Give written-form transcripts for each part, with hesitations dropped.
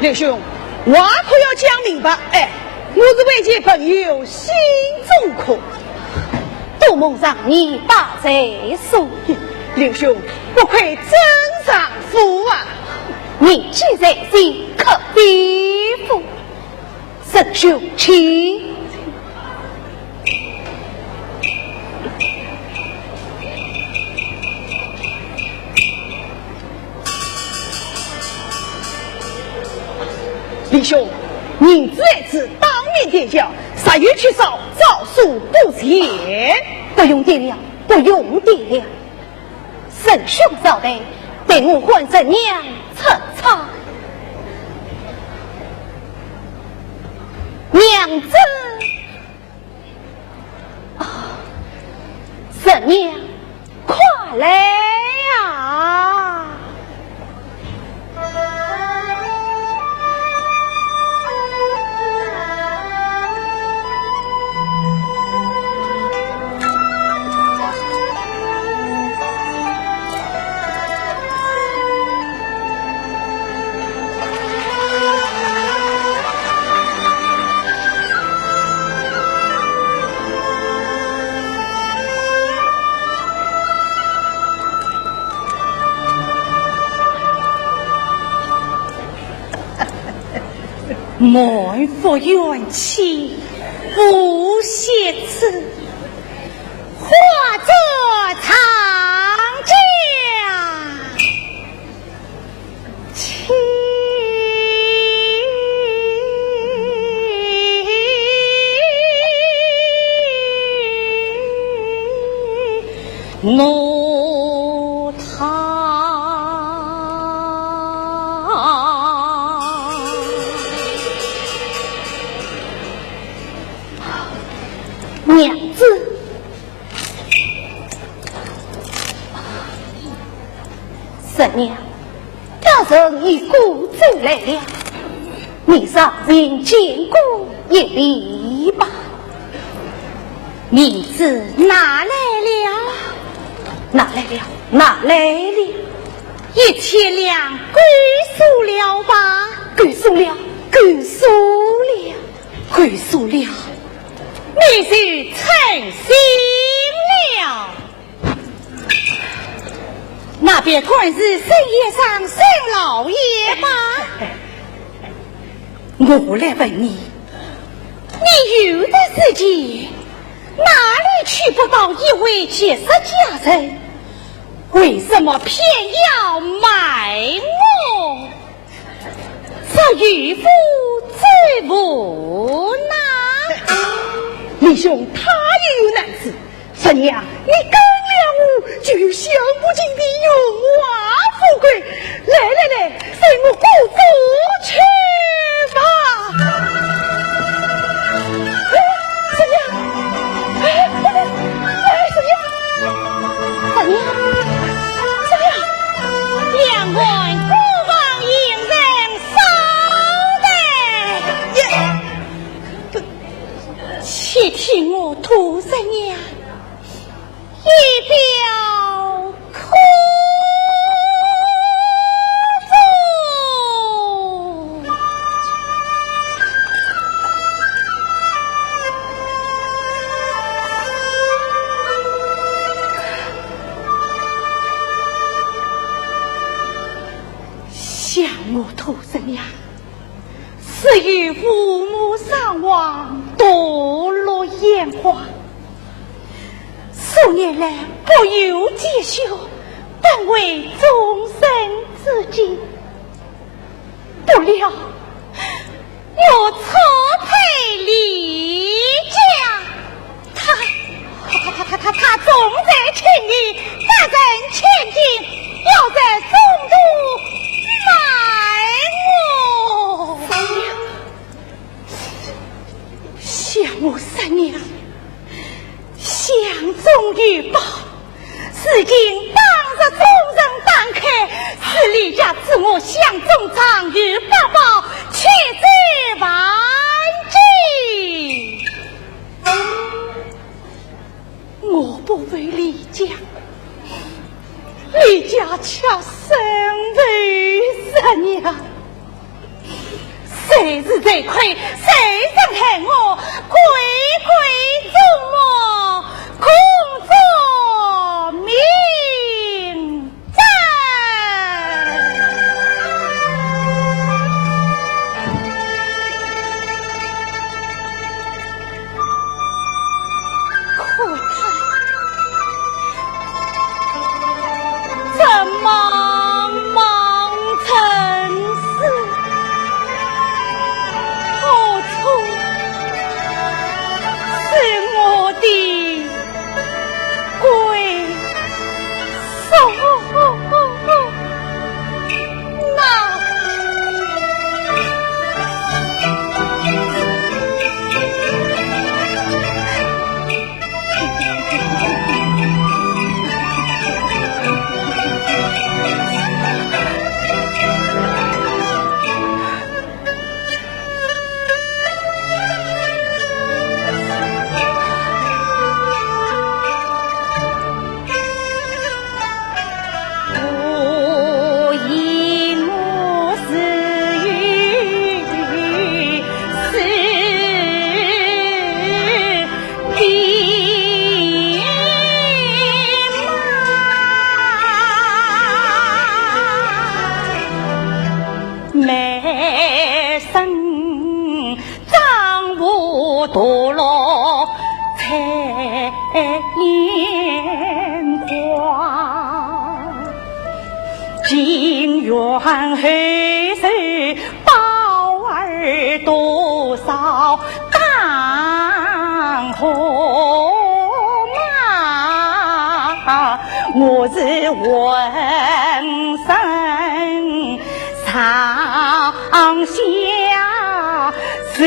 刘兄，话可要讲明白。哎，我是为见朋友心中苦，多蒙让你把在手。刘兄，不愧真丈夫啊！你既在心，可别负。沈兄，请。李兄，您这次当面点教，啥有去少，照数不钱。不用点了，不用点了。沈兄早来，对我换成娘出差。娘子，啊，沈娘，快来啊！满腹怨气不写词，化作长江情怒涛。娘子，婶娘，大人已故走来了，你上人见过一礼吧。你子哪来了？哪来了？哪来了？1000两归宿了吧？归宿了，归宿了，归宿了。你是诚心了，那别看是深夜上沈老爷吧。我来问你，你有的是钱，哪里娶不到一位结实佳人？为什么偏要卖我？这渔夫最无奈。李兄，他也有难处。婶娘，你跟了我，就有享不尽的荣华富贵。来，随我过府去吧。婶娘，婶娘，两位孤王迎人稍待。且听我土婶娘一表哭诉。想我土婶娘是与父母伤亡，堕落烟花，数年来不由节修，但为终身之计。不料我错配离家，他重在情理，大人千金，要在中都买我。想我3年，相中于报，是今当着众人当开，是李家自我相中长于八宝，却在万计。我不为李家，李家恰身为3年。谁是罪魁？谁伤害我？跪跪做我，空作明证。可叹这茫茫尘世，何处是我的归宿？那每生丈夫堕落采烟花，金元后世宝儿多少当何马？我是闻声上下世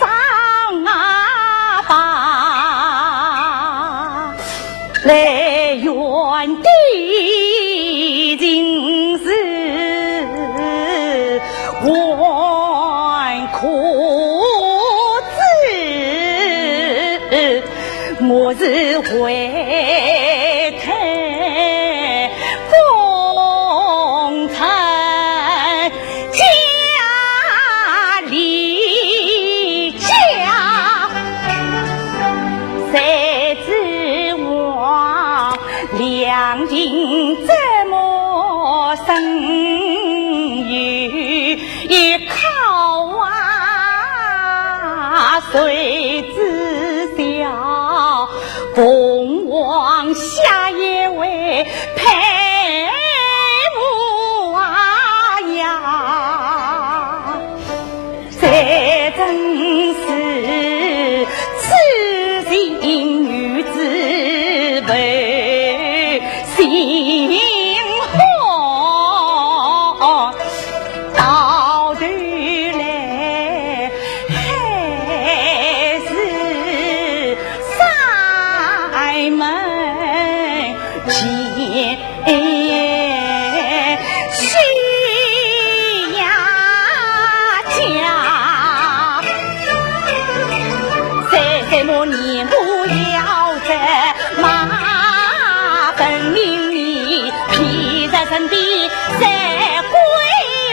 上吧，来源的情是万苦之，我是回头风尘家里家，谁知我良人这么生于靠啊，谁知晓凤凰下也为配舞啊呀，谁真是痴心女子为心火，到头来还是塞门前需呀家，什么年不要在马本领里披在身边在归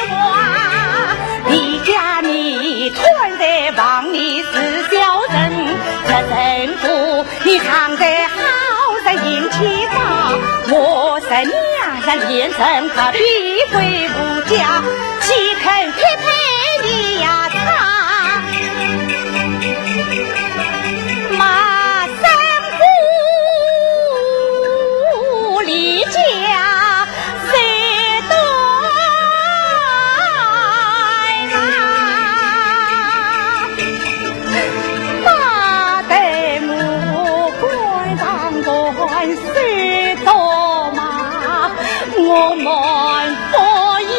还，离家你团在房里是小人，这政府你扛在好在引起吧，我是娘家连成他必回不家，岂肯配你呀他马三不离家谁待啊，大戴目光当官谁做马，我们不要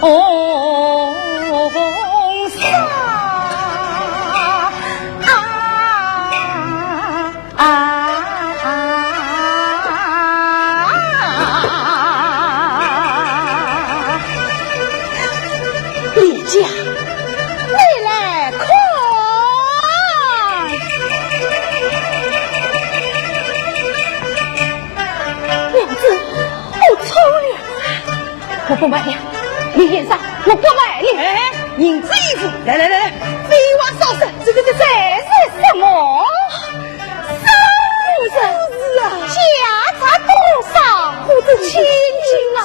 李家，你来看，娘子，我错了，我不买了，李先生，我不买了。哎，银子衣服，来，废话少说，这这是什么？是啊，家产多少，或者千金啊？